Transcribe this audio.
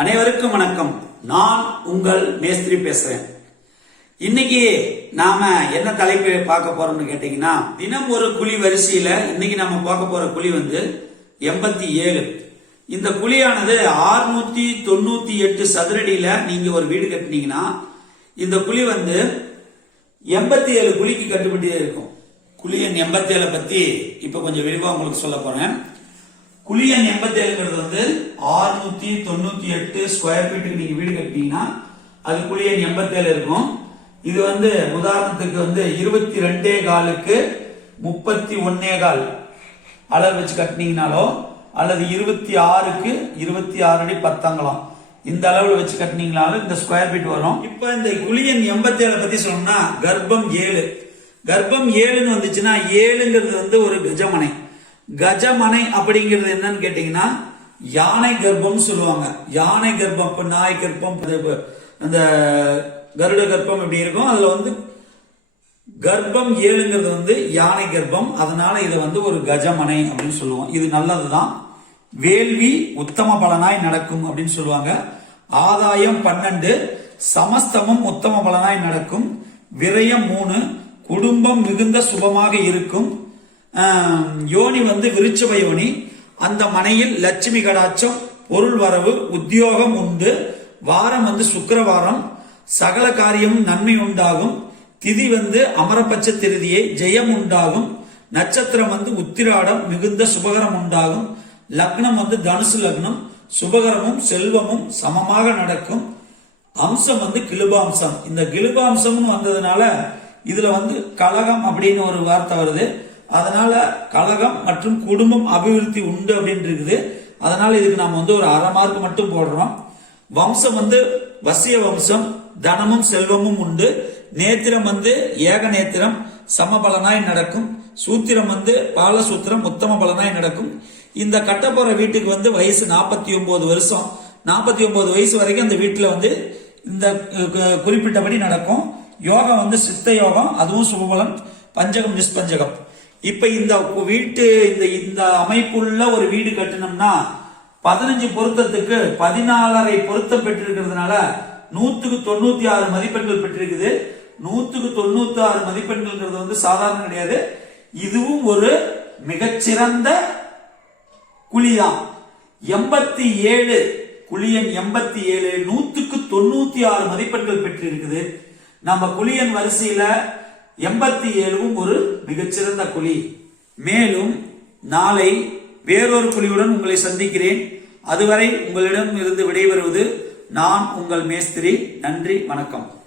அனைவருக்கும் வணக்கம். நான் உங்கள் மேஸ்திரி பேசுறேன். இன்னைக்கு நாம என்ன தலைப்பு பார்க்க போறோம்னு கேட்டீங்கன்னா தினம் ஒரு குழி வரிசையில இன்னைக்கு நம்ம பார்க்க போற குழி வந்து எண்பத்தி ஏழு. இந்த குழியானது 698 தொண்ணூத்தி எட்டு சதுரடியில நீங்க ஒரு வீடு கட்டினீங்கன்னா இந்த குழி வந்து எண்பத்தி ஏழு குழிக்கு கட்டுப்பட்டு இருக்கும். குழி எண் எண்பத்தி ஏழை பத்தி இப்ப கொஞ்சம் விரிவா உங்களுக்கு சொல்ல போறேன். குழி எண் எண்பத்தி ஏழுங்கிறது வந்து ஆறுநூத்தி தொண்ணூத்தி எட்டு ஸ்கொயர் ஃபீட்டுக்கு நீங்க வீடு கட்டினீங்கன்னா அது குழி எண் எண்பத்தி ஏழு இருக்கும். இது வந்து உதாரணத்துக்கு வந்து இருபத்தி ரெண்டே காலுக்கு முப்பத்தி ஒன்னே கால் அளவு வச்சு கட்டினீங்கனாலோ அல்லது இருபத்தி ஆறுக்கு இருபத்தி ஆறு அடி பத்தங்கலம் இந்த அளவுல வச்சு கட்டினீங்கனாலும் இந்த ஸ்கொயர் ஃபீட் வரும். இப்ப இந்த குழியன் எண்பத்தி ஏழு பத்தி சொல்லணும்னா கர்ப்பம் ஏழு. கர்ப்பம் ஏழுன்னு வந்துச்சுன்னா ஏழுங்கிறது வந்து ஒரு கஜமனை. கஜமனை அப்படிங்கிறது என்னன்னு கேட்டீங்கன்னா யானை கர்ப்பம் சொல்லுவாங்க. யானை கர்ப்பம் இப்ப நாய் கர்ப்பம் அந்த கருட கர்ப்பம் இப்படி இருக்கும்? அதுல வந்து கர்ப்பம் ஏழுங்கிறது வந்து யானை கர்ப்பம். அதனால இதை வந்து ஒரு கஜமனை அப்படின்னு சொல்லுவோம். இது நல்லதுதான். வேள்வி உத்தம பலனாய் நடக்கும் அப்படின்னு சொல்லுவாங்க. ஆதாயம் பன்னெண்டு சமஸ்தமும் உத்தம பலனாய் நடக்கும். விரயம் மூணு குடும்பம் மிகுந்த சுபமாக இருக்கும். யோனி வந்து விருச்சப யோனி. அந்த மனையில் லட்சுமி கடாட்சம் பொருள் வரவு உத்தியோகம் உண்டு. வாரம் வந்து சுக்கரவாரம். சகல காரியமும் நன்மை உண்டாகும். திதி வந்து அமரபட்ச திருதியை ஜெயம் உண்டாகும். நட்சத்திரம் வந்து உத்திராடம் மிகுந்த சுபகரம் உண்டாகும். லக்னம் வந்து தனுசு லக்னம். சுபகரமும் செல்வமும் சமமாக நடக்கும். அம்சம் வந்து கிளுபாம்சம் இந்த கிளுபாம்சம்னு வந்ததுனால இதுல வந்து கலகம் அப்படின்னு ஒரு வார்த்தை வருது. அதனால கழகம் மற்றும் குடும்பம் அபிவிருத்தி உண்டு அப்படின்னு இருக்குது. அதனால இதுக்கு நாம வந்து ஒரு அரை மார்க் மட்டும் போடுறோம். வம்சம் வந்து வசிய வம்சம் தனமும் செல்வமும் உண்டு. நேத்திரம் வந்து ஏக நேத்திரம் சமபலனாய் நடக்கும். சூத்திரம் வந்து பாலசூத்திரம் உத்தம பலனாய் நடக்கும். இந்த கட்ட போற வீட்டுக்கு வந்து வயசு நாற்பத்தி ஒன்பது வருஷம். நாற்பத்தி ஒன்பது வயசு வரைக்கும் அந்த வீட்டில் வந்து இந்த குறிப்பிட்டபடி நடக்கும். யோகம் வந்து சித்த யோகம் அதுவும் சுபபலம் பஞ்சகம் நிஷ்பஞ்சகம். இப்ப இந்த வீட்டு இந்த இந்த அமைப்புள்ள ஒரு வீடு கட்டணும்னா பதினஞ்சு பொருத்தத்துக்கு பதினாலரை பொருத்தம் பெற்றிருக்கிறதுனால நூத்துக்கு தொண்ணூத்தி ஆறு மதிப்பெண்கள் பெற்றிருக்குது. நூத்துக்கு தொண்ணூத்தி ஆறு மதிப்பெண்கள்ங்கிறது வந்து சாதாரணம் கிடையாது. இதுவும் ஒரு மிகச்சிறந்த குழியாம் எண்பத்தி ஏழு குழியன் எண்பத்தி ஏழு நூத்துக்கு தொண்ணூத்தி ஆறு மதிப்பெண்கள் பெற்றிருக்குது. நம்ம குழியன் வரிசையில எண்பத்தி ஏழுவும் ஒரு மிகச்சிறந்த குழி. மேலும் நாளை வேறொரு குழியுடன் உங்களை சந்திக்கிறேன். அதுவரை உங்களிடம் இருந்து விடைபெறுவது நான் உங்கள் மேஸ்திரி. நன்றி வணக்கம்.